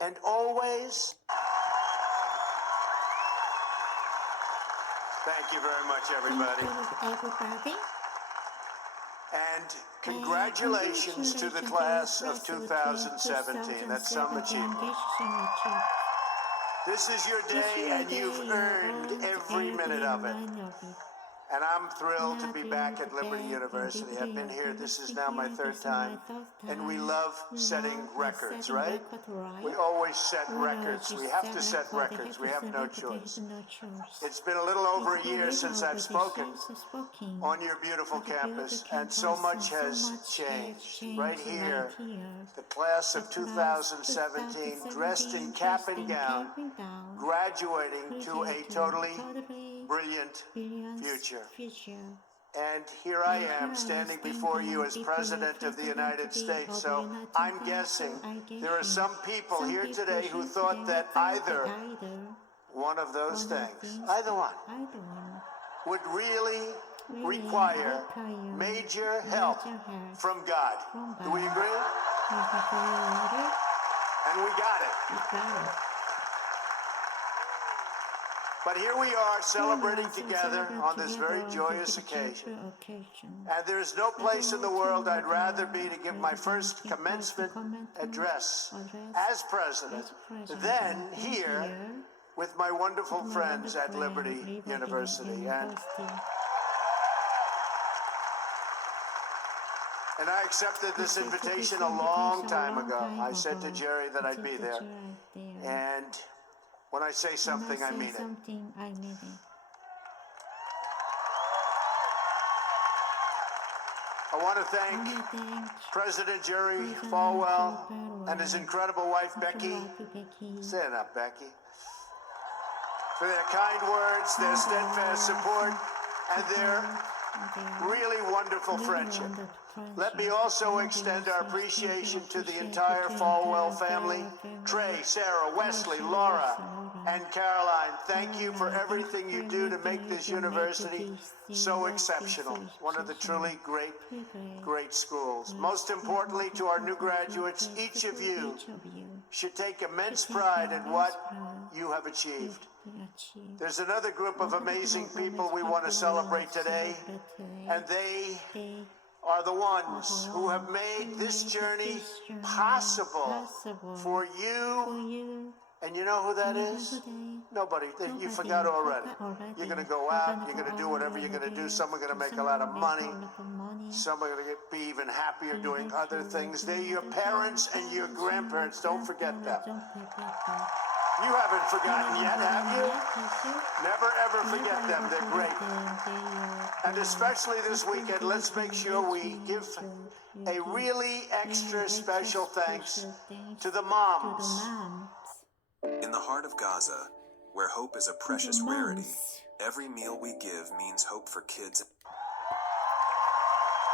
and always. Thank you very much, everybody. And congratulations to the class of 2017. That's some achievement. This is your day, and you've earned every minute of it. And I'm thrilled to be back at Liberty University. I've been here, this is now my third time, and we love setting records, right? We always set records. We have to set records. We have no choice. It's been a little over a year since I've spoken on your beautiful campus, and so much has changed. Right here, the class of 2017, dressed in cap and gown, graduating to a totally brilliant future. And here I am standing before you as President of the United States. So I'm guessing there are some people here today who thought that either one of those things, either one, would really require major help from God. Do we agree? And we got it. But here we are celebrating together on this very joyous occasion. And there is no place in the world I'd rather be to give my first commencement address as president than here with my wonderful friends at Liberty University. And I accepted this invitation a long time ago. I said to Jerry that I'd be there. And when I say something, I mean it. I want to thank President Jerry Falwell and his incredible wife, Becky. Stand up, Becky. For their kind words, their steadfast support, and their really wonderful friendship. Let me also extend our appreciation to the entire Falwell family. Trey, Sarah, Wesley, Laura, and Caroline, thank you for everything you do to make this university so exceptional. One of the truly great schools. Most importantly, to our new graduates, each of you should take immense pride in what you have achieved. There's another group of amazing people we want to celebrate today, and they are the ones who have made this journey possible for you. And you know who that is? Nobody. You forgot already. You're going to go out, you're going to do whatever you're going to do. Some are going to make a lot of money. Some are going to be even happier doing other things. They're your parents and your grandparents. Don't forget them. You haven't forgotten yet, have you? Never ever forget them. They're great. And especially this weekend, let's make sure we give a really extra special thanks to the moms. In the heart of Gaza, where hope is a precious rarity, every meal we give means hope for kids.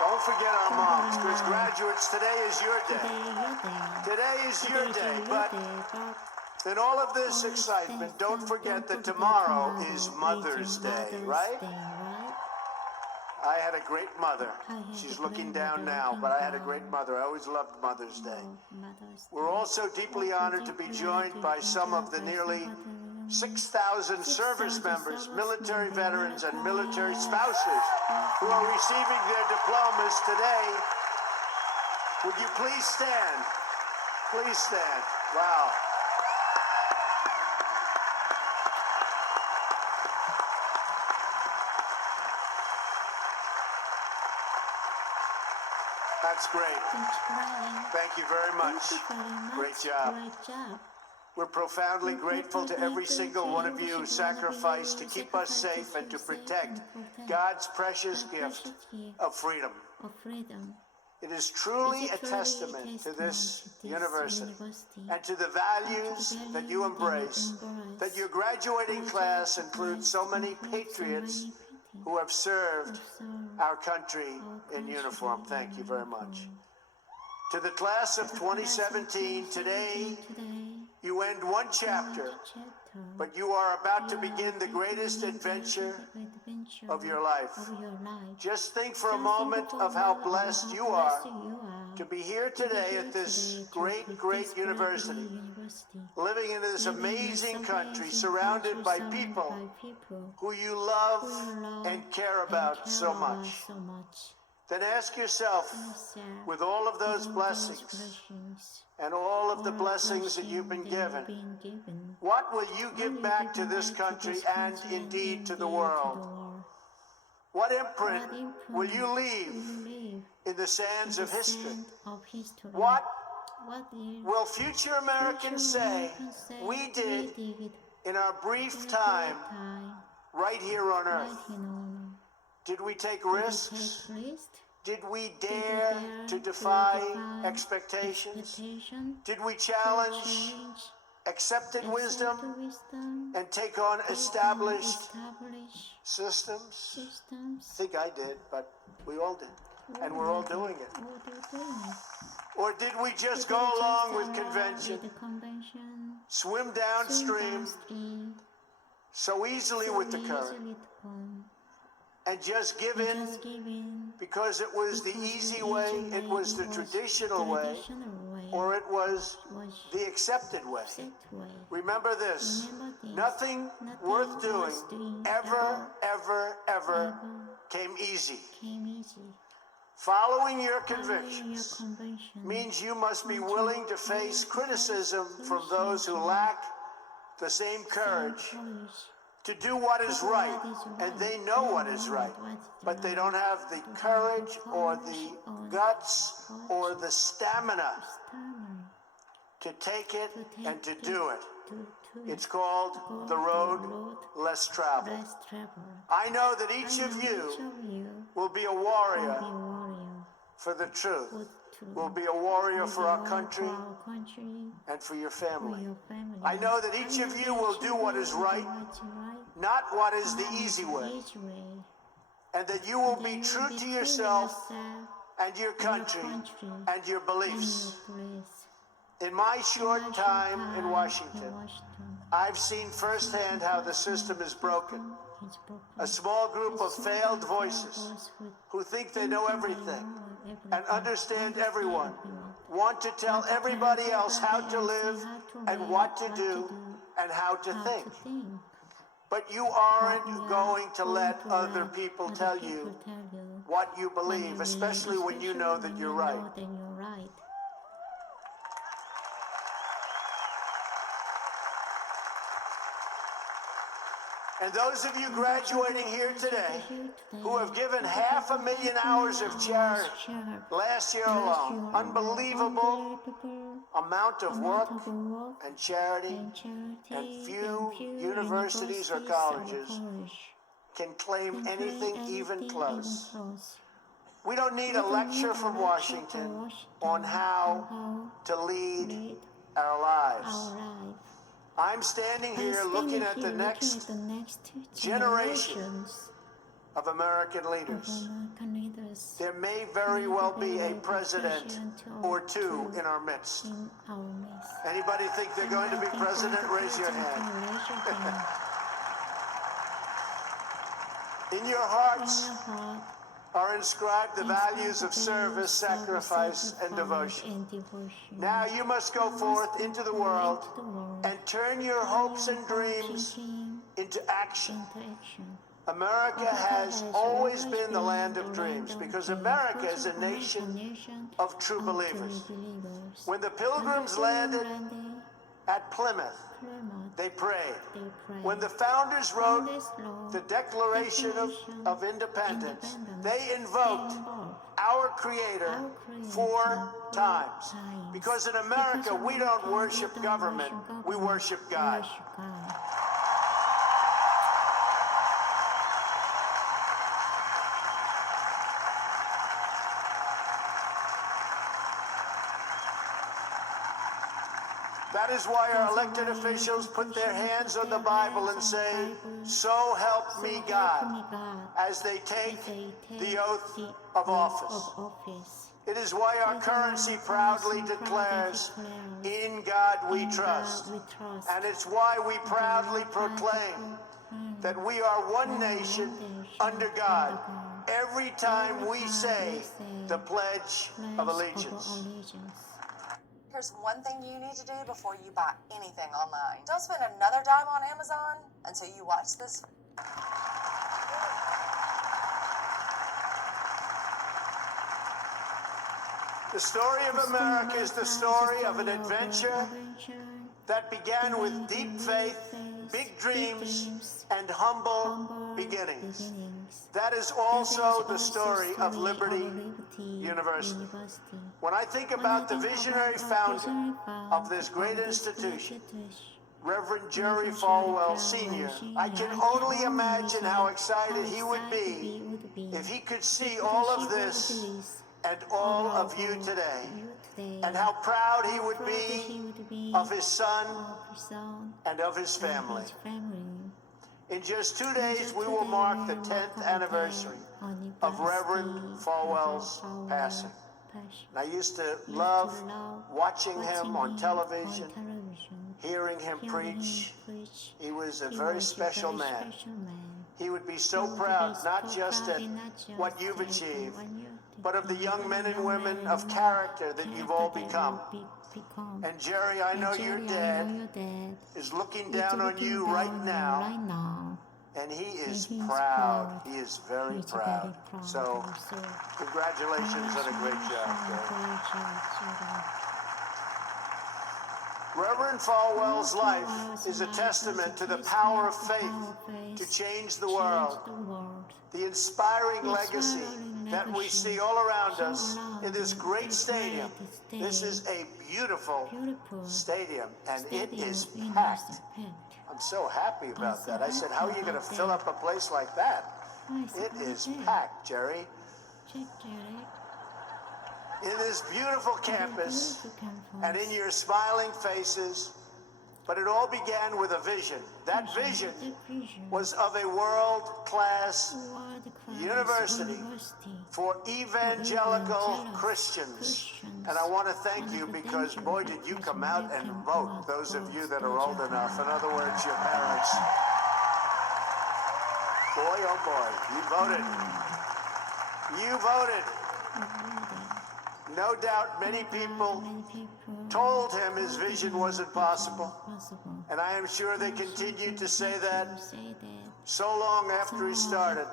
Don't forget our moms, because graduates, today is your day. Today is your day, but in all of this excitement, don't forget that tomorrow is Mother's Day, right? I had a great mother. She's looking down now, but I had a great mother. I always loved Mother's Day. We're also deeply honored to be joined by some of the nearly 6,000 service members, military veterans, and military spouses who are receiving their diplomas today. Would you please stand? Please stand. Wow. That's great. Thank you very much. Great job. We're profoundly grateful to every single one of you who sacrificed to keep us safe and to protect God's precious gift of freedom. It is truly a testament to this university and to the values that you embrace that your graduating class includes so many patriots who have served our country in uniform. Thank you very much. To the class of 2017, today you end one chapter, but you are about to begin the greatest adventure of your life. Just think for a moment of how blessed you are to be here today at this great university, living in this amazing country surrounded by people who you love and care about so much. Then ask yourself, with all of those blessings and all of the blessings that you've been given, what will you give back to this country and indeed to the world? What imprint will you leave in the sands of history? What will future Americans say we did in our brief time right here on earth? Did we take risks? Did we dare to defy expectations? Did we challenge accepted wisdom and take on established systems? I think I did, but we all did. And we're all doing it. Or did we just go along with convention, swim downstream so easily with the current, and just give in because it was the easy way, it was the traditional way, or it was the accepted way? Remember this, nothing worth doing ever came easy. Following your convictions means you must be willing to face criticism from those who lack the same courage to do what is right, and they know what is right, but they don't have the courage or the guts or the stamina to take it and to do it. It's called the road less traveled. I know that each of you will be a warrior for the truth, will be a warrior for our country and for your family. I know that each of you will do what is right, not what is the easy way, and that you will be true to yourself and your country and your beliefs. In my short time in Washington, I've seen firsthand how the system is broken. A small group of failed voices who think they know everything and understand everyone want to tell everybody else how to live and what to do and how to think. But you aren't going to let other people tell you what you believe, especially when you know that you're right. And those of you graduating here today who have given 500,000 hours of charity last year alone, unbelievable amount of work and charity, and few universities or colleges can claim anything even close. We don't need a lecture from Washington on how to lead our lives. I'm standing here looking at the next generations of American leaders. There may very well be a president or two in our midst. Anybody think they're going to be president? Raise your hand. In your hearts are inscribed the values of service, sacrifice, and devotion. Now you must go forth into the world and turn your hopes and dreams into action. America has always been the land of dreams because America is a nation of true believers. When the Pilgrims landed at Plymouth, they prayed. When the founders wrote the Declaration of Independence, they invoked our Creator 4 times. Because in America, we don't worship government, we worship God. That is why our elected officials put their hands on the Bible and say, "So help me God," as they take the oath of office. It is why our currency proudly declares, "In God we trust." And it's why we proudly proclaim that we are one nation under God every time we say the Pledge of Allegiance. Here's one thing you need to do before you buy anything online. Don't spend another dime on Amazon until you watch this. The story of America is the story of an adventure that began with deep faith, big dreams, and humble beginnings. That is also the story of Liberty University. When I think about the visionary founder of this great institution, Reverend Jerry Falwell Sr., I can only imagine how excited he would be if he could see all of this and all of you today, and how proud he would be of his son and of his family. In just 2 days, we will mark the 10th anniversary of Reverend Falwell's passing. And I used to love watching him on television, hearing him preach. He was a very special man. He would be so proud, not just at what you've achieved, but of the young men and women of character that you've all become. And Jerry, I know your dad is looking down on you right now, and he is proud. He is very proud. So, congratulations on a great job, Jerry. Reverend Falwell's life is a testament to the power of faith to change the world. The inspiring legacy that we see all around us in this great stadium. This is a beautiful stadium, and it is packed. I'm so happy about that. I said, how are you going to fill up a place like that? It is packed, Jerry. In this beautiful campus, and in your smiling faces, but it all began with a vision. That vision was of a world-class university for evangelical Christians. And I want to thank you because, boy, did you come out and vote, those of you that are old enough. In other words, your parents. Boy, oh boy, you voted. You voted. No doubt many people told him his vision wasn't possible. And I am sure they continued to say that so long after he started,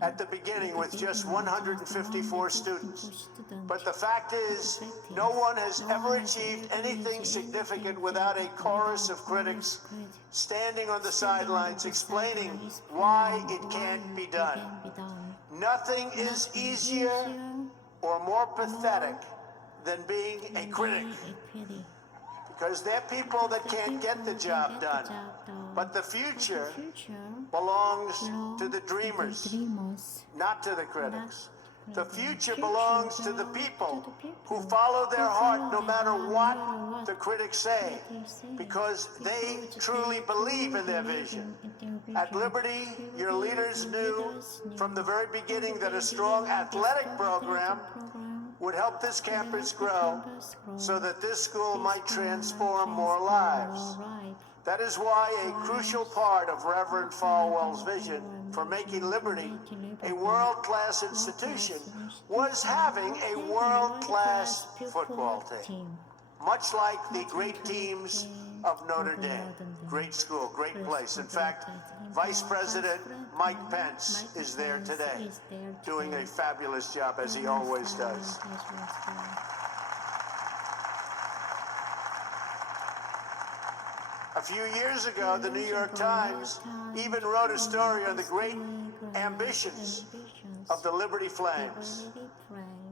at the beginning with just 154 students. But the fact is, no one has ever achieved anything significant without a chorus of critics standing on the sidelines explaining why it can't be done. Nothing is easier or more pathetic than being a critic. Because they're people that can't get the job done. But the future belongs to the dreamers, not to the critics. The future belongs to the people who follow their heart no matter what the critics say, because they truly believe in their vision. At Liberty, your leaders knew from the very beginning that a strong athletic program would help this campus grow so that this school might transform more lives. That is why a crucial part of Reverend Falwell's vision for making Liberty a world-class institution was having a world-class football team. Much like the great teams of Notre Dame. Great school, great place. In fact, Vice President Mike Pence is there today, doing a fabulous job, as he always does. A few years ago, the New York Times even wrote a story on the great ambitions of the Liberty Flames.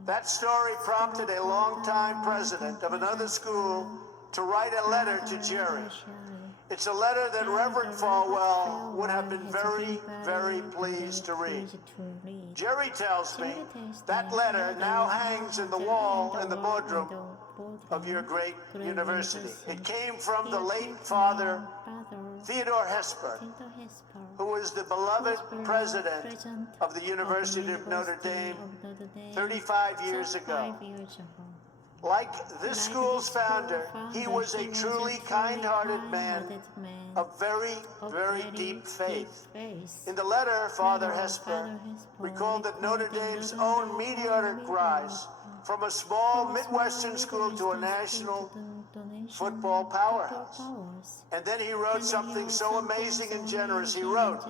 That story prompted a longtime president of another school to write a letter to Jerry. It's a letter that Reverend Falwell would have been very, very pleased to read. Jerry tells me that letter now hangs in the wall in the boardroom of your great university. It came from the late Father Theodore Hesper, who was the beloved president of the University of Notre Dame 35 years ago. Like this school's founder, he was a truly kind-hearted man of very, very deep faith. In the letter, Father Hesper recalled that Notre Dame's own meteoric rise from a small Midwestern school to a national football powerhouse. And then he wrote something so amazing and generous. He wrote,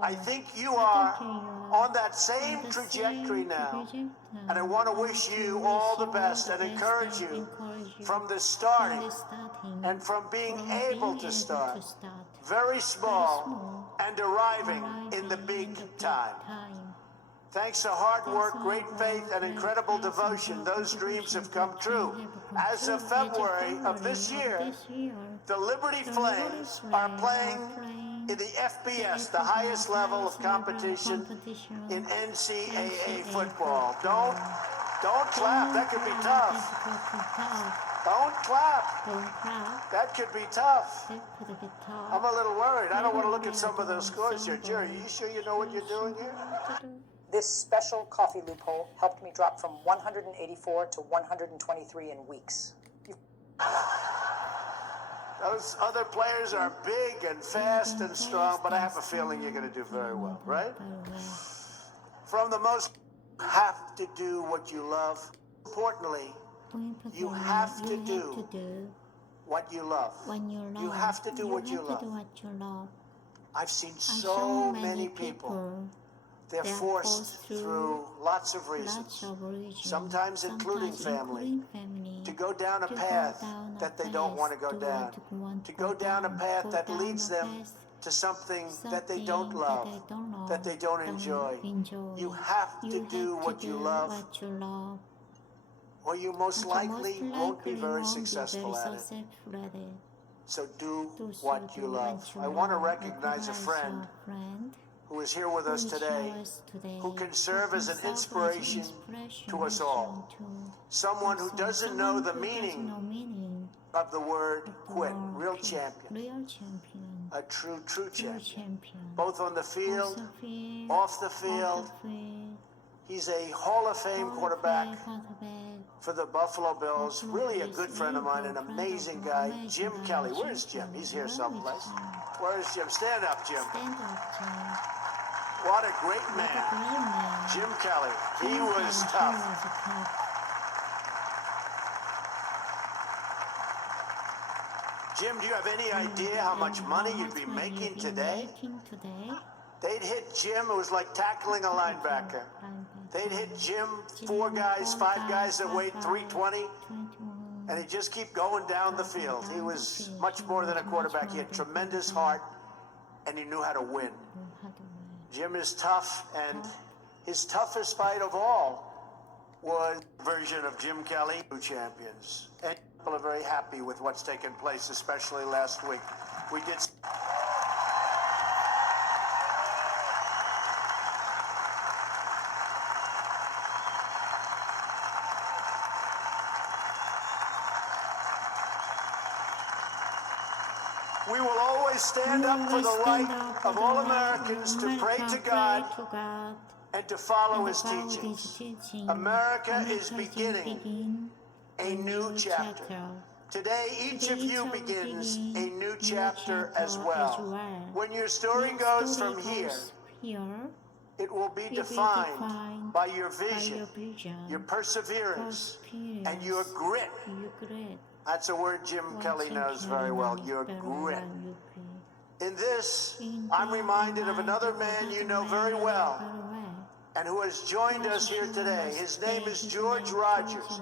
I think you are on that same trajectory now, and I want to wish you all the best and encourage you from the starting and from being able to start very small and arriving in the big time. Thanks to hard work, great faith, and incredible devotion, those dreams have come true. As of February of this year, the Liberty Flames are playing in the FBS, the highest level of competition in NCAA football. Don't clap. That could be tough. Don't clap. That could be tough. I'm a little worried. I don't want to look at some of those scores here. Jerry, you sure you know what you're doing here? This special coffee loophole helped me drop from 184 to 123 in weeks. Those other players are big and fast and strong, but I have a feeling you're going to do very well, right? From the most, you have to do what you love. Importantly, you have to do what you love. You have to do what you love. I've seen so many people. They're forced through lots of reasons, sometimes including family, to go down a path that they don't want to go down, to go down a path that leads them to something that they don't love, that they don't enjoy. You have to do what you love, or you most likely won't be very successful at it. So do what you love. I want to recognize a friend who is here with us today, who can serve as an inspiration to us all. Someone who doesn't know the meaning of the word quit. Real champion. A true champion. Both on the field, off the field. He's a Hall of Fame quarterback for the Buffalo Bills. Really a good friend of mine, an amazing guy, Jim Kelly. Where's Jim? He's here someplace. Where's Jim? Stand up, Jim. What a great man. Jim Kelly. He was tough. Jim, do you have any idea how much money you'd be making today? They'd hit Jim, it was like tackling a linebacker. They'd hit Jim, 4 guys, 5 guys that weighed 320, and he'd just keep going down the field. He was much more than a quarterback. He had tremendous heart, and he knew how to win. Jim is tough, and his toughest fight of all was a version of Jim Kelly, two champions. And people are very happy with what's taken place, especially last week. We did. We will always stand up for the right of all Americans to pray to God and to follow His teachings. America is beginning a new chapter. Today, each of you begins a new chapter as well. When your story goes from here, it will be defined by your vision, your perseverance, and your grit. That's a word Jim Kelly knows very well, your grit. In this, I'm reminded of another man you know very well and who has joined us here today. His name is George Rogers,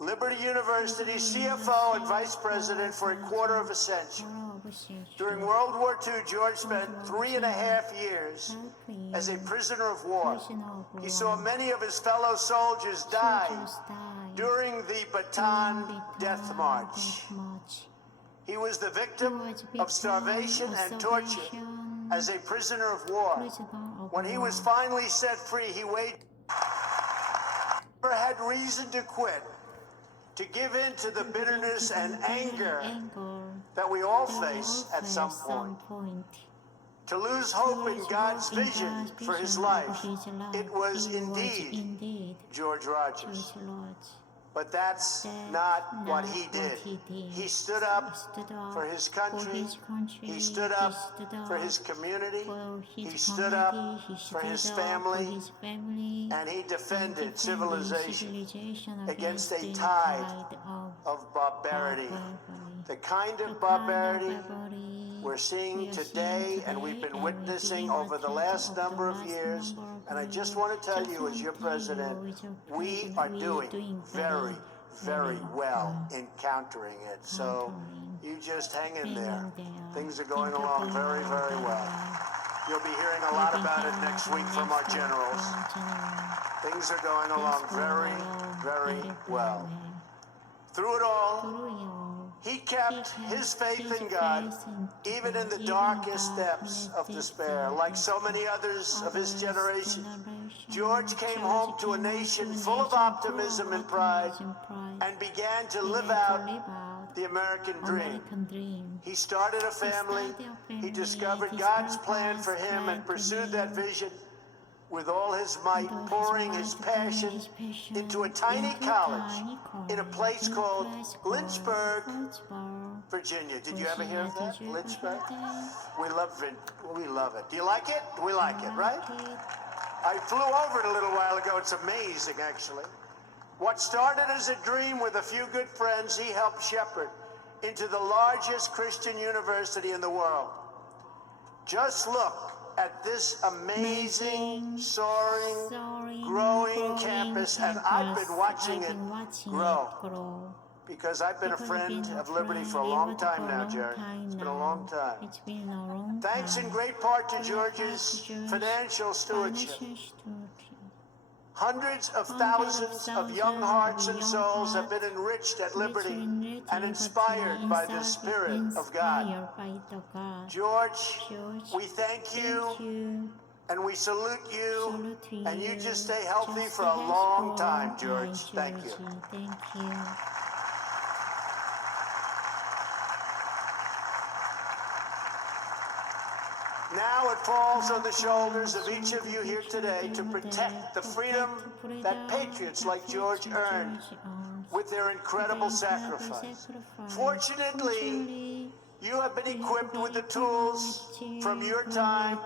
Liberty University CFO and Vice President for a quarter of a century. During World War II, George spent 3.5 years as a prisoner of war. He saw many of his fellow soldiers die during the Bataan Death March. He was the victim of starvation and torture as a prisoner of war. When he was finally set free, he never had reason to quit, to give in to the bitterness and anger that we all face at some point. To lose hope in God's vision for his life. It was indeed George Rogers. But that's not what he did. He stood up for his country. He stood up for his community. He stood up for his family. And he defended civilization against a tide of barbarity. The kind of barbarity we're seeing today and we've been witnessing over the last number of years. And I just want to tell you, as your president, we are doing very, very well in countering it. So you just hang in there. Things are going along very, very well. You'll be hearing a lot about it next week from our generals. Things are going along very, very well. Through it all, he kept his faith in God, even in the darkest depths of despair. Like so many others of his generation, George came home to a nation full of optimism and pride and began to live out the American dream. He started a family, he discovered God's plan for him and pursued that vision with all his might, pouring his passion into a tiny college in a place called Lynchburg, Virginia. Did you ever hear of that? Lynchburg? We love it. Do you like it? We like it, right? I flew over it a little while ago. It's amazing, actually. What started as a dream with a few good friends, he helped shepherd into the largest Christian university in the world. Just look at this amazing, soaring, growing campus, and I've been watching it grow. Because I've been a friend of Liberty for a long time now, Jerry. It's been a long time. Thanks in great part to George's financial stewardship. Hundreds of thousands of young hearts and souls have been enriched at Liberty and inspired by the Spirit of God. George, we thank you and we salute you, and you just stay healthy for a long time, George. Thank you. Now it falls on the shoulders of each of you here today to protect the freedom that patriots like George earned with their incredible sacrifice. Fortunately, you have been equipped with the tools from your time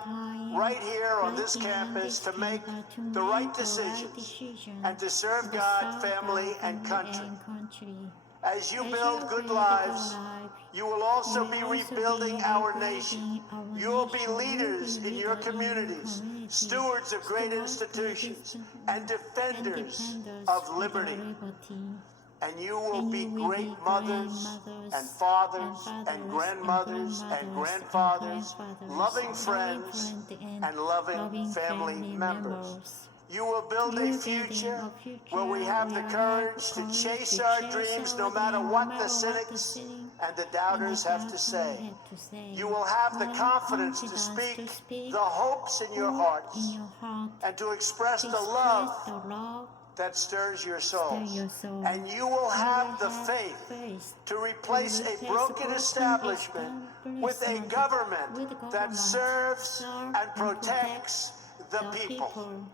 right here on this campus to make the right decisions and to serve God, family, and country. As you build good lives, you will also be rebuilding our nation. You will be leaders in your communities, stewards of great institutions, and defenders of liberty. And you will be great mothers and fathers and grandmothers and grandfathers, loving friends and loving family members. You will build a future where we have the courage to chase our dreams no matter what the cynics and the doubters have to say. You will have the confidence to speak the hopes in your hearts and to express the love that stirs your souls. And you will have the faith to replace a broken establishment with a government that serves and protects the people.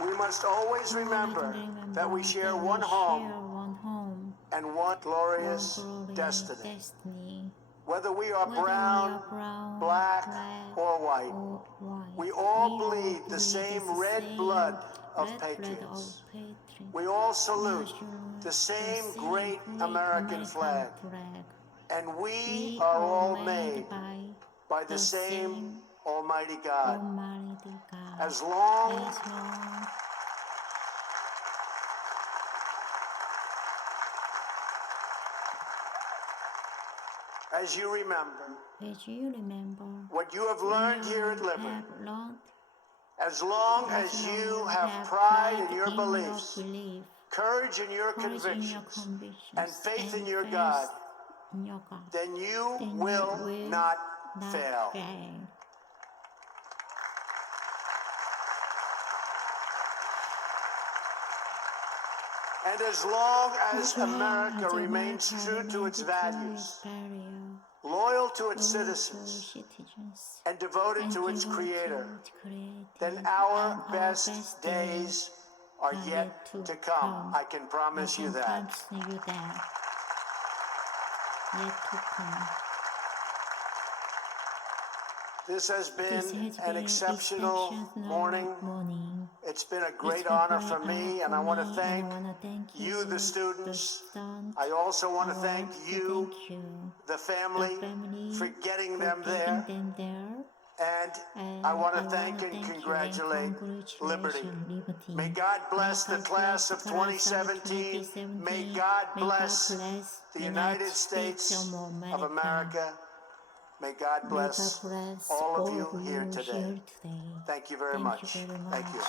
We must always remember that we share one home and one glorious destiny. Whether we are brown, black, or white, we all bleed the same red blood of patriots. We all salute the same great American flag. And we are all made by the same Almighty God. As long as you remember what you have learned here at Liberty, as long as you have pride in your beliefs, courage in your convictions, and faith in your God, then you will not fail. And as long as America remains true to its values, loyal loyal to its citizens, and devoted to its creator, then our best days are yet to come. I can promise you that. This has been an exceptional morning. It's been a great honor for me, and I want to thank you, the students. I also want to thank you, the family, for getting them there. And I want to thank and congratulate Liberty. May God bless the class of 2017. May God bless the United States of America. May God bless all of you here today. Thank you very much. Thank you.